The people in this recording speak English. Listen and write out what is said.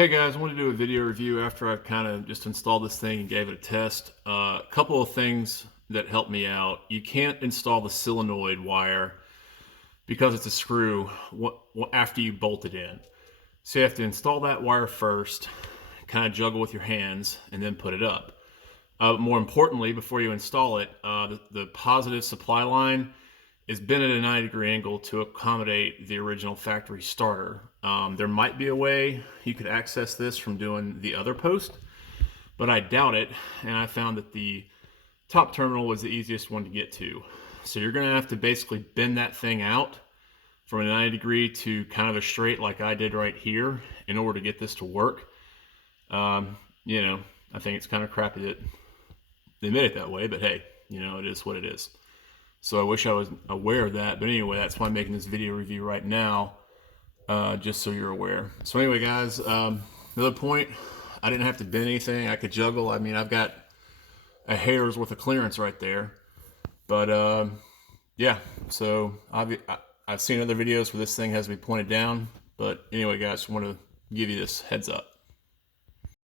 Hey guys, I want to do a video review after I've kind of just installed this thing and gave it a test. A couple of things that helped me out. You can't install the solenoid wire because it's a screw after you bolt it in. So you have to install that wire first, kind of juggle with your hands, and then put it up. More importantly, before you install it, the positive supply line is bent at a 90-degree angle to accommodate the original factory starter. There might be a way you could access this from doing the other post, but I doubt it, and I found that the top terminal was the easiest one to get to. So you're gonna have to basically bend that thing out from a 90 degree to kind of a straight like I did right here in order to get this to work. You know, I think it's kind of crappy that they made it that way, but hey, it is what it is. So I wish I was aware of that. But anyway, that's why I'm making this video review right now, just so you're aware. So anyway, guys, another point, I didn't have to bend anything. I could juggle. I mean, I've got a hair's worth of clearance right there. But yeah, so I've seen other videos where this thing has to be pointed down. But anyway, guys, I want to give you this heads up.